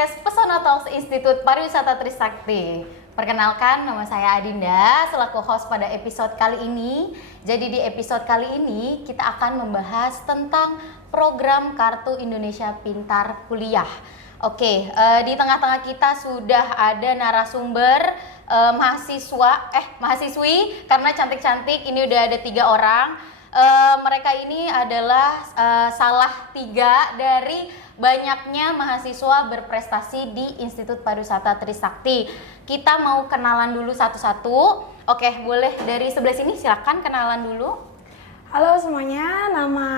podcast Pesona Talks Institut Pariwisata Trisakti. Perkenalkan, nama saya Adinda selaku host pada episode kali ini. Jadi di episode kali ini kita akan membahas tentang program Kartu Indonesia Pintar Kuliah. Oke, di tengah-tengah kita sudah ada narasumber mahasiswi karena cantik-cantik. Ini udah ada 3 orang. Mereka ini adalah salah 3 dari banyaknya mahasiswa berprestasi di Institut Pariwisata Trisakti. Kita mau kenalan dulu satu-satu. Oke, boleh dari sebelah sini, silakan kenalan dulu. Halo semuanya, nama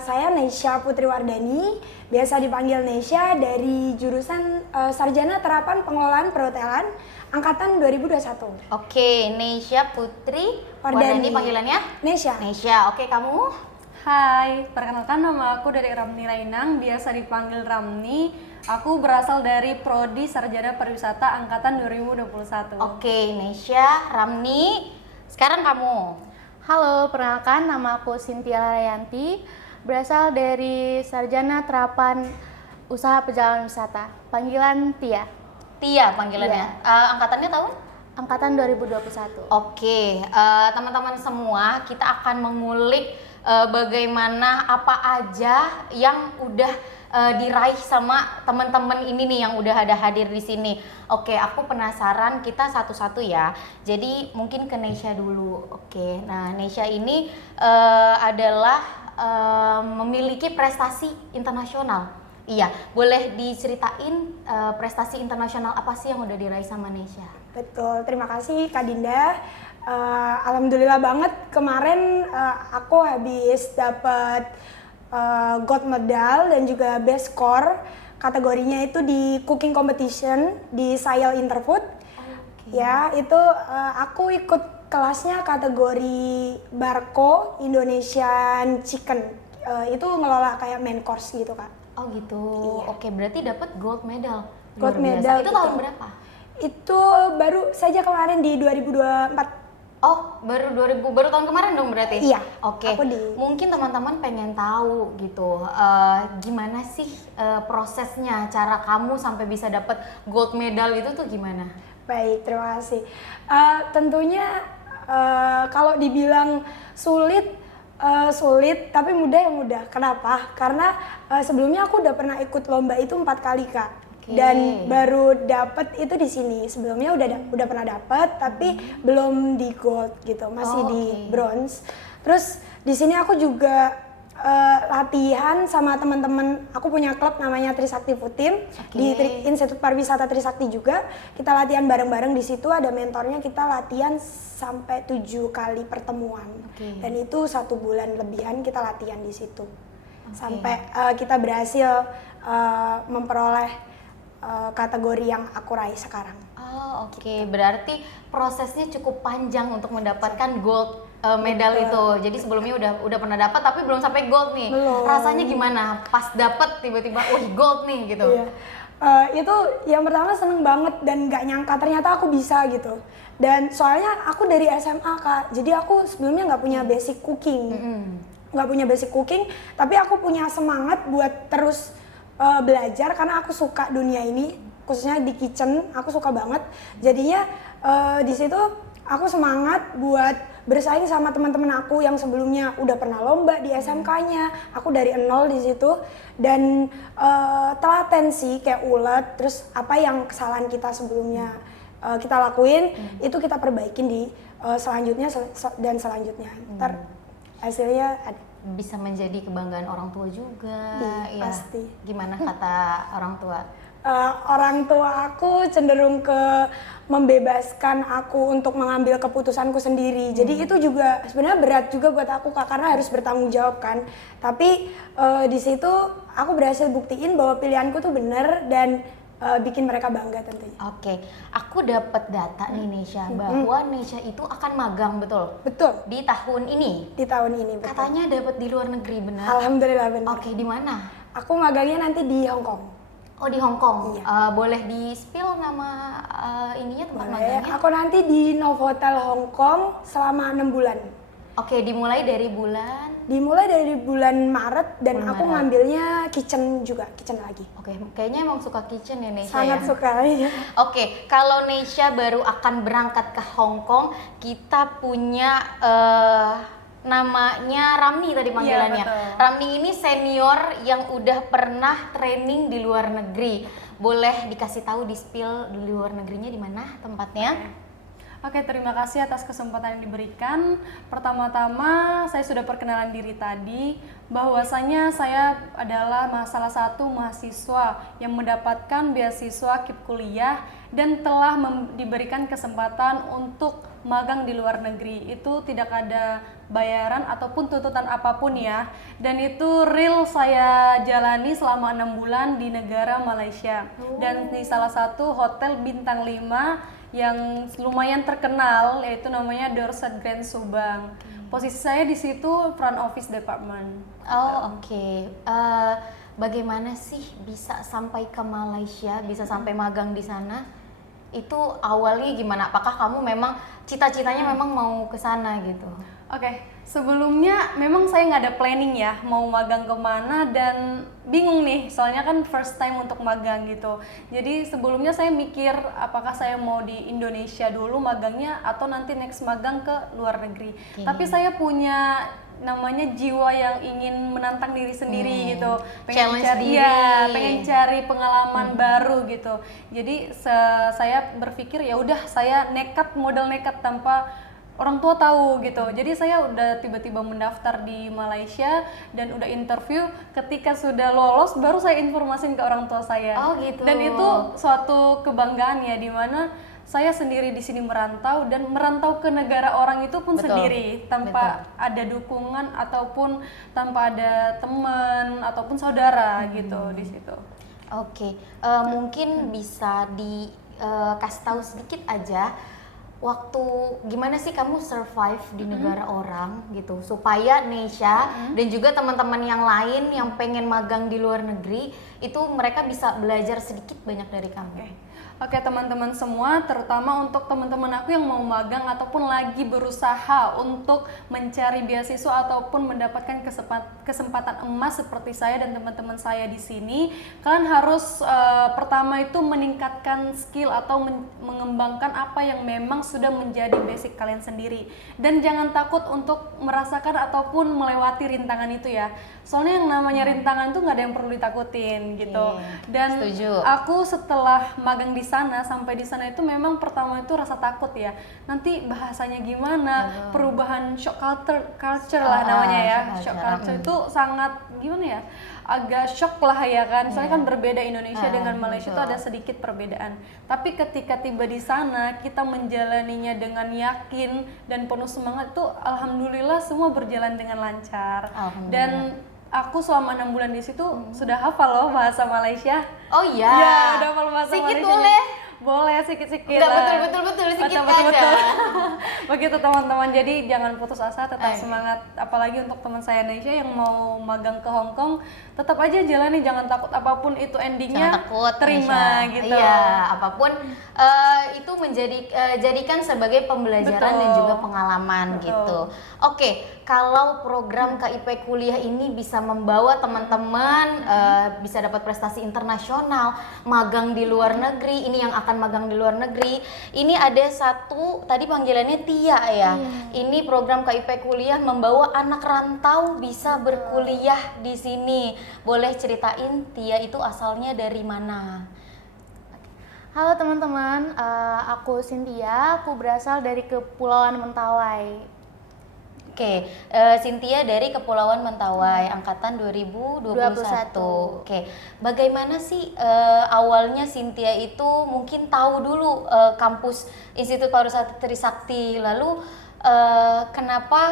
saya Neysha Putri Wardani, biasa dipanggil Neysha, dari jurusan Sarjana Terapan Pengelolaan Perhotelan angkatan 2021. Oke, Neysha Putri Wardani panggilannya? Neysha. Neysha, oke, kamu? Hai, perkenalkan nama aku dari Ramni Rainang, biasa dipanggil Ramni. Aku berasal dari Prodi Sarjana Pariwisata angkatan 2021. Oke, Neysha, Ramni, sekarang kamu. Halo, perkenalkan nama aku Cynthia Layanti, berasal dari Sarjana Terapan Usaha Perjalanan Wisata, panggilan Tia. Tia panggilannya. Angkatannya tahun? Angkatan 2021. Oke, teman-teman semua, kita akan mengulik bagaimana apa aja yang udah diraih sama teman-teman ini nih yang udah ada hadir di sini. Oke, aku penasaran, kita satu-satu ya. Jadi mungkin ke Neysha dulu. Oke, nah Neysha ini adalah memiliki prestasi internasional. Iya, boleh diceritain prestasi internasional apa sih yang udah diraih sama Neysha? Betul, terima kasih Kak Dinda. Alhamdulillah banget kemarin aku habis dapat gold medal dan juga best score. Kategorinya itu di cooking competition di Sayal Interfood. Ya, itu aku ikut kelasnya kategori Barco Indonesian Chicken. Itu ngelola kayak main course gitu, Kak. Oh gitu. Iya. Oke, berarti dapat gold medal. Gold Luar biasa. medal. Itu gitu. tahun berapa? Itu baru saja kemarin di 2024. Oh, baru tahun kemarin dong berarti? Iya. Oke. Aku Mungkin teman-teman pengen tahu gitu, gimana sih prosesnya, cara kamu sampai bisa dapat gold medal itu tuh gimana? Baik, terima kasih. Tentunya kalau dibilang sulit, tapi mudah ya mudah. Kenapa? Karena sebelumnya aku udah pernah ikut lomba itu 4 kali, Kak. Dan baru dapet itu di sini. Sebelumnya udah pernah dapet, tapi belum di gold gitu, masih di bronze. Terus di sini aku juga latihan sama teman-teman. Aku punya klub namanya Trisakti Food Team di Institut Pariwisata Trisakti juga. Kita latihan bareng-bareng di situ. Ada mentornya. Kita latihan sampai 7 kali pertemuan. Dan itu 1 bulan lebihan kita latihan di situ. Sampai kita berhasil memperoleh kategori yang aku raih sekarang. Oh oke. Berarti prosesnya cukup panjang untuk mendapatkan gold medal itu. Jadi sebelumnya udah pernah dapat tapi belum sampai gold nih. Belum. Rasanya gimana? Pas dapet tiba-tiba, wih gold nih gitu. Iya. Itu yang pertama seneng banget dan gak nyangka ternyata aku bisa gitu. Dan soalnya aku dari SMA, Kak. Jadi aku sebelumnya gak punya basic cooking. Gak punya basic cooking, tapi aku punya semangat buat terus belajar karena aku suka dunia ini, khususnya di kitchen, aku suka banget. Jadinya di situ aku semangat buat bersaing sama teman-teman aku yang sebelumnya udah pernah lomba di SMK-nya. Aku dari nol di situ dan telaten sih kayak ulet. Terus apa yang kesalahan kita sebelumnya kita lakuin itu kita perbaikin di selanjutnya dan selanjutnya. Ntar hasilnya ada. Bisa menjadi kebanggaan orang tua juga. Iya, ya. pasti. Gimana kata orang tua? Orang tua aku cenderung ke membebaskan aku untuk mengambil keputusanku sendiri. Jadi itu juga sebenarnya berat juga buat aku, Kak, karena harus bertanggung jawab kan. Tapi di situ aku berhasil buktiin bahwa pilihanku tuh bener dan bikin mereka bangga tentunya. Oke, aku dapat data nih Neysha bahwa Neysha itu akan magang, betul? Betul. Di tahun ini. Di tahun ini betul. Katanya dapat di luar negeri, benar? Alhamdulillah benar. Oke, di mana? Aku magangnya nanti di Hong Kong. Oh, di Hong Kong. Iya. Boleh di-spill nama ininya, tempat Boleh. magangnya? Aku nanti di Novotel Hong Kong selama 6 bulan. Oke, dimulai dari bulan. Dimulai dari bulan Maret dan Bulan aku Maret. ngambilnya kitchen lagi. Oke, kayaknya emang suka kitchen ya Nesha Sangat ya. suka ya. Oke, kalau Nesha baru akan berangkat ke Hong Kong, kita punya namanya Ramni tadi panggilannya. Iya, betul. Ramni ini senior yang udah pernah training di luar negeri. Boleh dikasih tahu di spill di luar negerinya di mana tempatnya? Oke, terima kasih atas kesempatan yang diberikan. Pertama-tama, saya sudah perkenalan diri tadi, bahwasanya saya adalah salah satu mahasiswa yang mendapatkan beasiswa KIP kuliah dan telah diberikan kesempatan untuk magang di luar negeri. Itu tidak ada bayaran ataupun tuntutan apapun ya. Dan itu real saya jalani selama 6 bulan di negara Malaysia. Dan di salah satu hotel bintang 5 yang lumayan terkenal, yaitu namanya Dorset Grand Subang. Posisi saya di situ front office department. Oh, oke. Bagaimana sih bisa sampai ke Malaysia, bisa sampai magang di sana? Itu awalnya gimana? Apakah kamu memang cita-citanya memang mau ke sana gitu? Oke, sebelumnya memang saya nggak ada planning ya mau magang kemana dan bingung nih, soalnya kan first time untuk magang gitu. Jadi sebelumnya saya mikir apakah saya mau di Indonesia dulu magangnya atau nanti next magang ke luar negeri. Oke. Tapi saya punya namanya jiwa yang ingin menantang diri sendiri gitu, Challenge cari, diri. ya, pengen cari pengalaman baru gitu. Jadi saya berpikir ya udah saya modal nekat tanpa orang tua tahu gitu. Jadi saya udah tiba-tiba mendaftar di Malaysia dan udah interview. Ketika sudah lolos baru saya informasin ke orang tua saya. Oh, gitu. Dan itu suatu kebanggaan ya, dimana saya sendiri di sini merantau dan merantau ke negara orang itu pun Betul. sendiri tanpa ada dukungan ataupun tanpa ada teman ataupun saudara gitu di situ. Oke, mungkin bisa dikasih tahu sedikit aja waktu gimana sih kamu survive di negara orang gitu supaya Nesha dan juga teman-teman yang lain yang pengen magang di luar negeri itu mereka bisa belajar sedikit banyak dari kamu. Oke teman-teman semua, terutama untuk teman-teman aku yang mau magang ataupun lagi berusaha untuk mencari beasiswa ataupun mendapatkan kesempatan emas seperti saya dan teman-teman saya di sini, kalian harus pertama itu meningkatkan skill atau mengembangkan apa yang memang sudah menjadi basic kalian sendiri, dan jangan takut untuk merasakan ataupun melewati rintangan itu ya. Soalnya yang namanya rintangan tuh nggak ada yang perlu ditakutin gitu. Dan Setuju. aku setelah magang di sana, sampai di sana itu memang pertama itu rasa takut ya. Nanti bahasanya gimana, perubahan shock culture lah namanya ya. Shock culture itu sangat gimana ya? Agak shock lah ya kan. Soalnya kan berbeda Indonesia dengan Malaysia itu ada sedikit perbedaan. Tapi ketika tiba di sana, kita menjalaninya dengan yakin dan penuh semangat itu alhamdulillah semua berjalan dengan lancar. Alhamdulillah. Dan aku selama 6 bulan di situ sudah hafal loh bahasa Malaysia. Oh iya. Ya, udah hafal bahasa Sedikit Malaysia. boleh? Boleh sedikit-sedikit. Enggak betul sedikit aja. Begitu teman-teman. Jadi jangan putus asa, tetap semangat. Apalagi untuk teman saya Indonesia yang mau magang ke Hong Kong, tetap aja jalani, jangan takut apapun itu endingnya. Jangan takut, terima Nesha. gitu. Iya, apapun itu jadikan sebagai pembelajaran dan juga pengalaman gitu. Oke, kalau program KIP kuliah ini bisa membawa teman-teman bisa dapat prestasi internasional, magang di luar negeri, ini yang akan magang di luar negeri. Ini ada satu tadi panggilannya Tia ya. Ini program KIP kuliah membawa anak rantau bisa berkuliah di sini. Boleh ceritain Tia itu asalnya dari mana? Halo teman-teman, aku Cynthia, aku berasal dari Kepulauan Mentawai. Oke, Cynthia dari Kepulauan Mentawai, angkatan 2021. Oke, bagaimana sih awalnya Cynthia itu mungkin tahu dulu kampus Institut Pariwisata Trisakti, lalu kenapa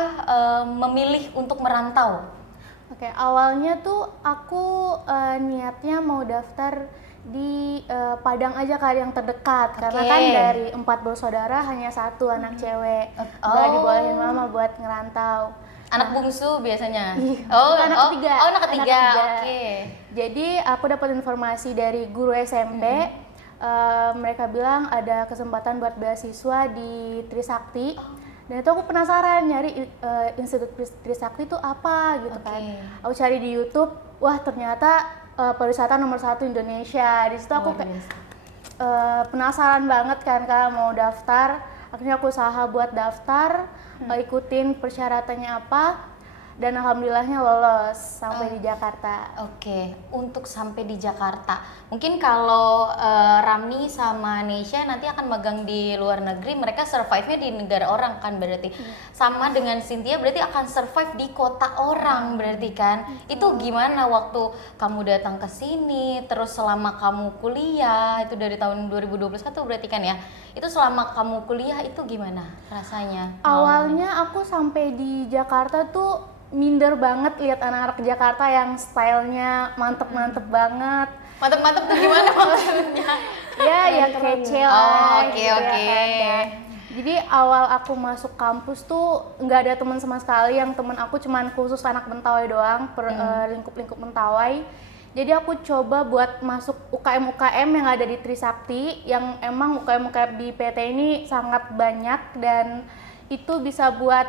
memilih untuk merantau? Oke, awalnya tuh aku niatnya mau daftar di Padang aja kali yang terdekat, karena kan dari 4 bersaudara hanya satu anak cewek, nggak dibolehin mama buat ngerantau. Anak bungsu biasanya? Anak ketiga. Oh, anak ketiga. Oke. Jadi aku dapat informasi dari guru SMP, mereka bilang ada kesempatan buat beasiswa di Trisakti. Dan itu aku penasaran nyari Institut Trisakti itu apa gitu kan. Aku cari di YouTube, wah ternyata pariwisata nomor 1 Indonesia. Di situ aku kayak penasaran banget kan Kak mau daftar. Akhirnya aku usaha buat daftar, ikutin persyaratannya apa. Dan alhamdulillahnya lolos sampai di Jakarta. Oke, untuk sampai di Jakarta, mungkin kalau Ramni sama Nesya nanti akan magang di luar negeri, mereka survive-nya di negara orang kan berarti. Sama dengan Cynthia berarti akan survive di kota orang berarti kan. Itu gimana waktu kamu datang ke sini, terus selama kamu kuliah, itu dari tahun 2021 berarti kan ya. Itu selama kamu kuliah itu gimana rasanya? Awalnya aku sampai di Jakarta tuh minder banget lihat anak-anak Jakarta yang stylenya mantep-mantep banget. Mantep-mantep tuh gimana maksudnya? Ya, yang kece lah. Oh, oke, gitu oke. kan, ya. Jadi awal aku masuk kampus tuh nggak ada teman sama sekali, yang teman aku cuman khusus anak Mentawai doang, lingkup-lingkup Mentawai. Jadi aku coba buat masuk UKM-UKM yang ada di Trisakti, yang emang UKM-UKM di PT ini sangat banyak dan itu bisa buat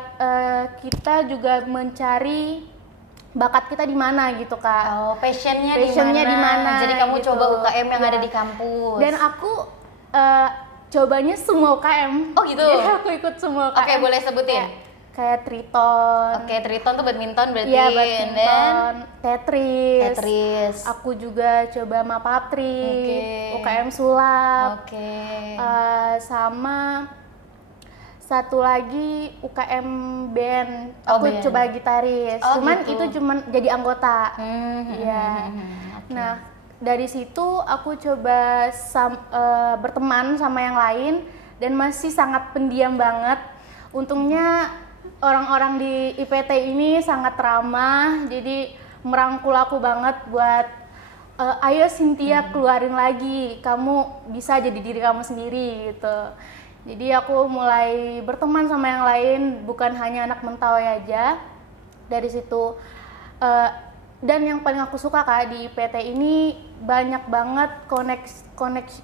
kita juga mencari bakat kita di mana gitu Kak. Oh, passionnya di mana? Jadi kamu gitu. coba UKM yang ada di kampus. Dan aku cobanya semua UKM. Oh gitu. Jadi aku ikut semua UKM. Oke, boleh sebutin. Kayak Triton. Oke, Triton tuh badminton berarti. Iya, badminton, Tetris. Tetris. Aku juga coba Mapatri, Oke. UKM sulap. Oke. Sama satu lagi UKM band, Oh, aku band. coba gitaris, Oh, cuman gitu. itu cuman jadi anggota. Iya. Oke. Nah dari situ aku coba berteman sama yang lain dan masih sangat pendiam banget. Untungnya orang-orang di IPT ini sangat ramah, jadi merangkul aku banget buat ayo Cynthia keluarin lagi, kamu bisa jadi diri kamu sendiri gitu. Jadi aku mulai berteman sama yang lain, bukan hanya anak Mentawai aja. Dari situ dan yang paling aku suka Kak di PT ini banyak banget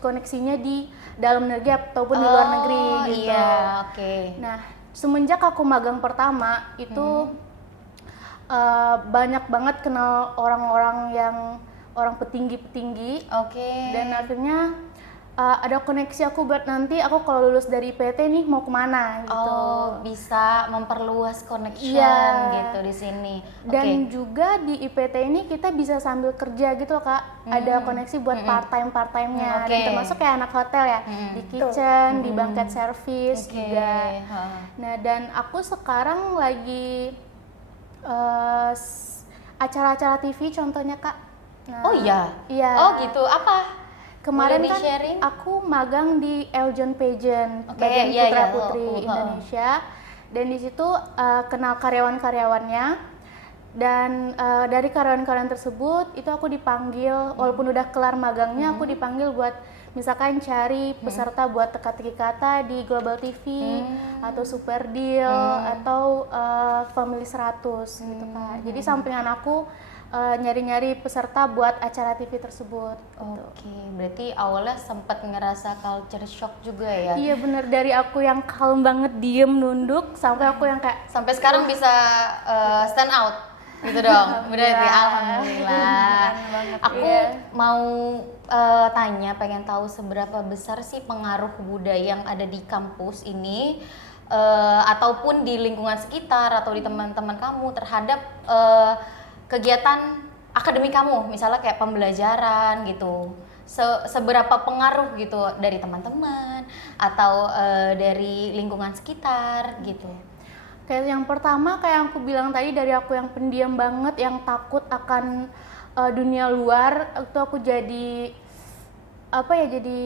koneksinya di dalam negeri ataupun di luar negeri gitu. Iya, oke. Nah, semenjak aku magang pertama itu banyak banget kenal orang-orang yang orang petinggi-petinggi. Oke. Dan akhirnya ada koneksi aku buat nanti aku kalau lulus dari PT nih mau kemana gitu. Oh, bisa memperluas connection Iya. gitu di sini. Dan juga di IPT ini kita bisa sambil kerja gitu Kak. Ada koneksi buat part-time-nya. Oke. Dan termasuk kayak anak hotel ya, di kitchen, di banquet service Oke. juga. Ha. Nah, dan aku sekarang lagi acara-acara TV contohnya Kak. Nah, Oh iya. Iya. Oh gitu. Apa? Kemarin Boleh kan di-sharing? aku magang di Eljon Pageant, Oke, bagian iya, putra iya. putri Oh, oh, oh. Indonesia, dan di situ kenal karyawan-karyawannya, dan dari karyawan-karyawan tersebut itu aku dipanggil, walaupun udah kelar magangnya, aku dipanggil buat misalkan cari peserta buat teka-teki kata di Global TV atau Super Deal atau Family 100 gitu Kak. Jadi sampingan aku nyari-nyari peserta buat acara TV tersebut. Gitu. Oke, berarti awalnya sempat ngerasa culture shock juga ya? Iya bener, dari aku yang kalem banget diem nunduk sampai aku yang kayak Sampai sekarang bisa stand out gitu dong. Berarti alhamdulillah. Aku Iya. mau tanya, pengen tahu seberapa besar sih pengaruh budaya yang ada di kampus ini ataupun di lingkungan sekitar atau di teman-teman kamu terhadap kegiatan akademik kamu, misalnya kayak pembelajaran gitu. Seberapa pengaruh gitu dari teman-teman atau dari lingkungan sekitar gitu. kayak yang pertama kayak yang aku bilang tadi, dari aku yang pendiam banget, yang takut akan dunia luar, itu aku jadi apa ya, jadi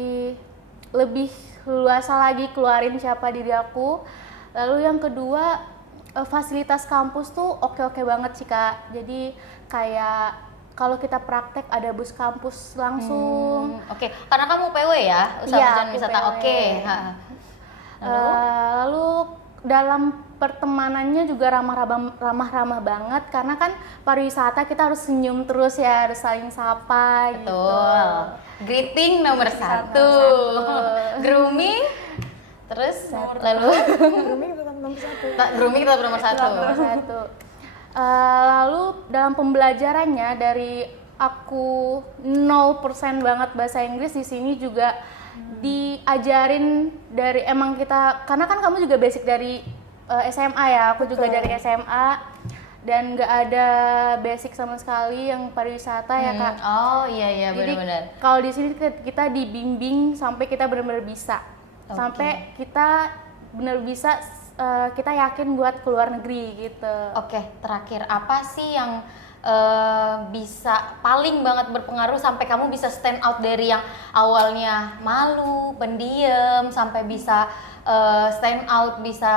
lebih luasa lagi keluarin siapa diri aku. Lalu yang kedua, fasilitas kampus tuh oke-oke banget sih Kak. Jadi kayak kalau kita praktek ada bus kampus langsung. Oke, karena kamu PW ya, usaha Iya, perjalanan aku wisata. PW. Oke. Ha. Lalu dalam pertemanannya juga ramah-ramah banget, karena kan pariwisata kita harus senyum terus ya, harus saling sapa gitu. Betul. Greeting nomor satu. Grooming. Terus lalu Grooming tetap nomor 1. Grooming tetap nomor 1. Nomor 1. Lalu dalam pembelajarannya dari aku 0% banget bahasa Inggris, di sini juga diajarin dari emang kita, karena kan kamu juga basic dari SMA ya, aku juga dari SMA, dan nggak ada basic sama sekali yang pariwisata ya Kak. Oh iya Jadi benar-benar. kalau di sini kita dibimbing sampai kita benar-benar bisa, sampai kita benar bisa, kita yakin buat keluar negeri gitu. Oke, terakhir apa sih yang bisa paling banget berpengaruh sampai kamu bisa stand out dari yang awalnya malu, pendiam, sampai bisa stand out, bisa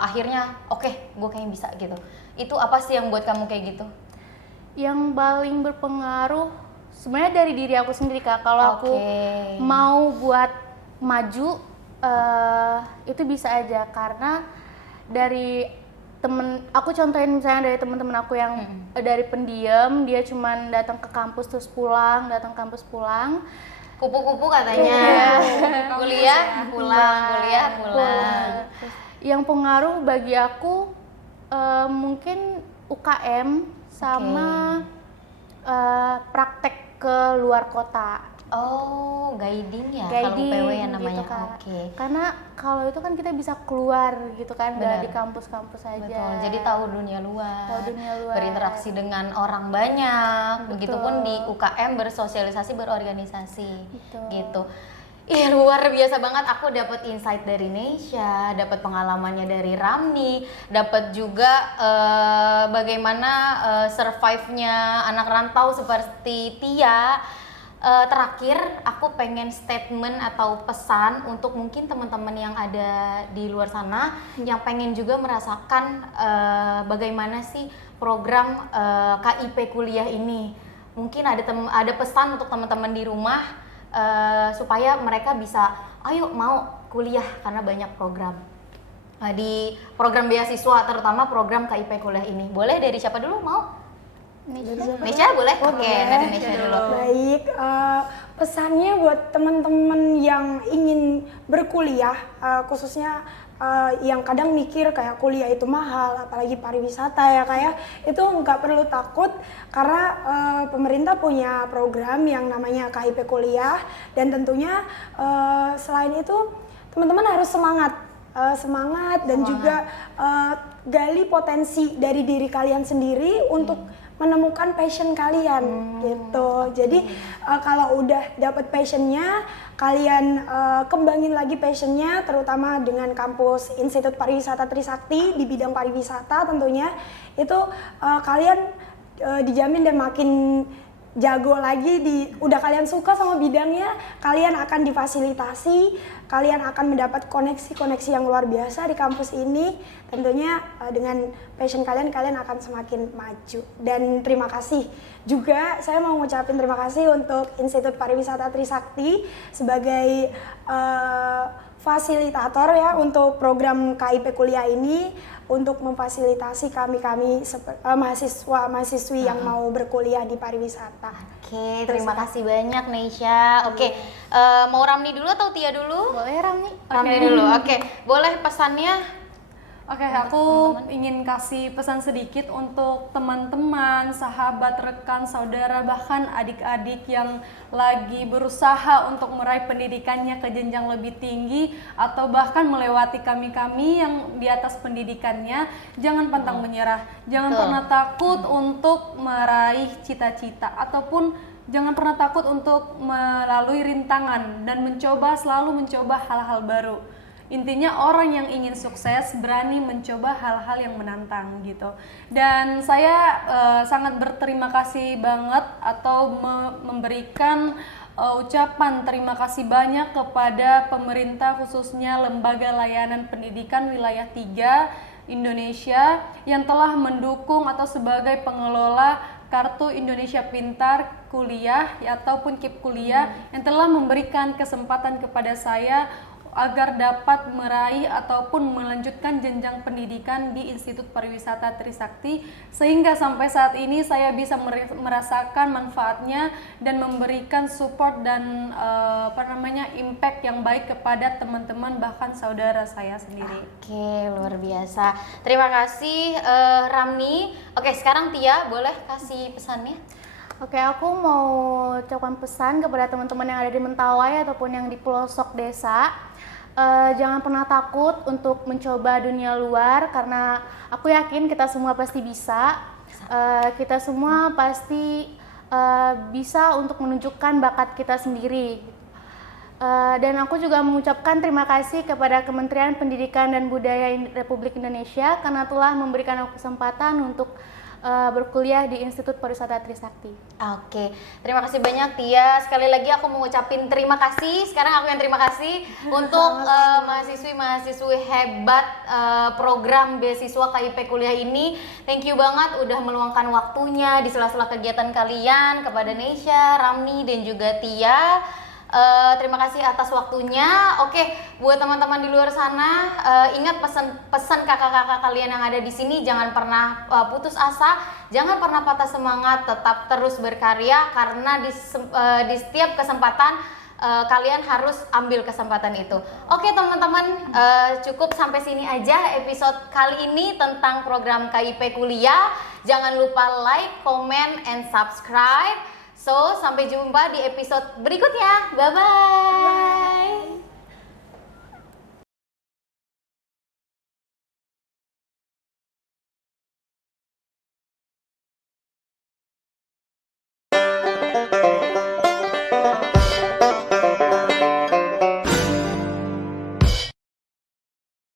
akhirnya oke, gue kayaknya bisa gitu. Itu apa sih yang buat kamu kayak gitu? Yang paling berpengaruh sebenarnya dari diri aku sendiri Kak. Kalau aku mau buat maju, itu bisa aja, karena dari aku contohin misalnya dari teman-teman aku yang dari pendiam, dia cuman datang ke kampus terus pulang, datang kampus pulang, Kupu-kupu katanya. Kuliah pulang. Yang pengaruh bagi aku mungkin UKM sama praktek ke luar kota. Oh, guiding ya, kalau UPW ya namanya. Gitu, Kak. Oke. Karena kalau itu kan kita bisa keluar gitu kan, Benar. nggak di kampus-kampus aja. Betul. Jadi tahu dunia luar. Tahu dunia luar. Berinteraksi dengan orang banyak. Betul. Begitupun di UKM bersosialisasi, berorganisasi. Betul. Gitu. Ih, luar biasa banget, aku dapat insight dari Neysha, dapat pengalamannya dari Ramni, dapat juga bagaimana survive-nya anak rantau seperti Tia. Terakhir, aku pengen statement atau pesan untuk mungkin teman-teman yang ada di luar sana yang pengen juga merasakan bagaimana sih program KIP kuliah ini. Mungkin ada pesan untuk teman-teman di rumah supaya mereka bisa ayo mau kuliah karena banyak program. Di program beasiswa, terutama program KIP kuliah ini. Boleh dari siapa dulu mau? Neysha boleh? Oke, dari Neysha dulu. Baik, pesannya buat teman-teman yang ingin berkuliah, khususnya yang kadang mikir kayak kuliah itu mahal, apalagi pariwisata ya kayak itu nggak perlu takut karena pemerintah punya program yang namanya KIP kuliah, dan tentunya selain itu teman-teman harus semangat dan juga gali potensi dari diri kalian sendiri untuk menemukan passion kalian gitu. Jadi kalau udah dapet passionnya, kalian kembangin lagi passionnya, terutama dengan kampus Institut Pariwisata Trisakti di bidang pariwisata tentunya itu kalian dijamin dan makin jago lagi udah kalian suka sama bidangnya, kalian akan difasilitasi, kalian akan mendapat koneksi-koneksi yang luar biasa di kampus ini. Tentunya dengan passion kalian akan semakin maju. Dan terima kasih juga, saya mau ngucapin terima kasih untuk Institut Pariwisata Trisakti sebagai fasilitator ya untuk program KIP kuliah ini, untuk memfasilitasi kami mahasiswa-mahasiswi yang mau berkuliah di pariwisata. Oke, terima kasih banyak Neysha. Oke, mau Ramni dulu atau Tia dulu? Boleh Ramni? Ramni dulu. Oke, boleh pesannya? Oke, aku ingin kasih pesan sedikit untuk teman-teman, sahabat, rekan, saudara, bahkan adik-adik yang lagi berusaha untuk meraih pendidikannya ke jenjang lebih tinggi atau bahkan melewati kami-kami yang di atas pendidikannya. Jangan pantang menyerah, jangan pernah takut untuk meraih cita-cita ataupun jangan pernah takut untuk melalui rintangan dan selalu mencoba hal-hal baru. Intinya orang yang ingin sukses berani mencoba hal-hal yang menantang gitu. Dan saya sangat berterima kasih banget atau memberikan ucapan terima kasih banyak kepada pemerintah, khususnya Lembaga Layanan Pendidikan Wilayah 3 Indonesia yang telah mendukung atau sebagai pengelola Kartu Indonesia Pintar Kuliah ataupun KIP Kuliah yang telah memberikan kesempatan kepada saya agar dapat meraih ataupun melanjutkan jenjang pendidikan di Institut Pariwisata Trisakti, sehingga sampai saat ini saya bisa merasakan manfaatnya dan memberikan support dan impact yang baik kepada teman-teman bahkan saudara saya sendiri. Oke, luar biasa. Terima kasih Ramni. Oke, sekarang Tia boleh kasih pesannya? Oke, aku mau ucapkan pesan kepada teman-teman yang ada di Mentawai ataupun yang di pelosok desa. Jangan pernah takut untuk mencoba dunia luar, karena aku yakin kita semua pasti bisa. Kita semua pasti bisa untuk menunjukkan bakat kita sendiri. Dan aku juga mengucapkan terima kasih kepada Kementerian Pendidikan dan Budaya Republik Indonesia karena telah memberikan aku kesempatan untuk berkuliah di Institut Pariwisata Trisakti. Oke, terima kasih banyak Tia. Sekali lagi aku mau ngucapin terima kasih. Sekarang aku yang terima kasih untuk mahasiswi-mahasiswi hebat program beasiswa KIP kuliah ini. Thank you banget udah meluangkan waktunya di sela-sela kegiatan kalian, kepada Neisha, Ramni, dan juga Tia. Terima kasih atas waktunya. Oke, buat teman-teman di luar sana, ingat pesan kakak-kakak kalian yang ada di sini, jangan pernah putus asa, jangan pernah patah semangat, tetap terus berkarya karena di setiap kesempatan kalian harus ambil kesempatan itu. Oke teman-teman, cukup sampai sini aja episode kali ini tentang program KIP kuliah. Jangan lupa like, comment, and subscribe. So, sampai jumpa di episode berikutnya. Bye-bye.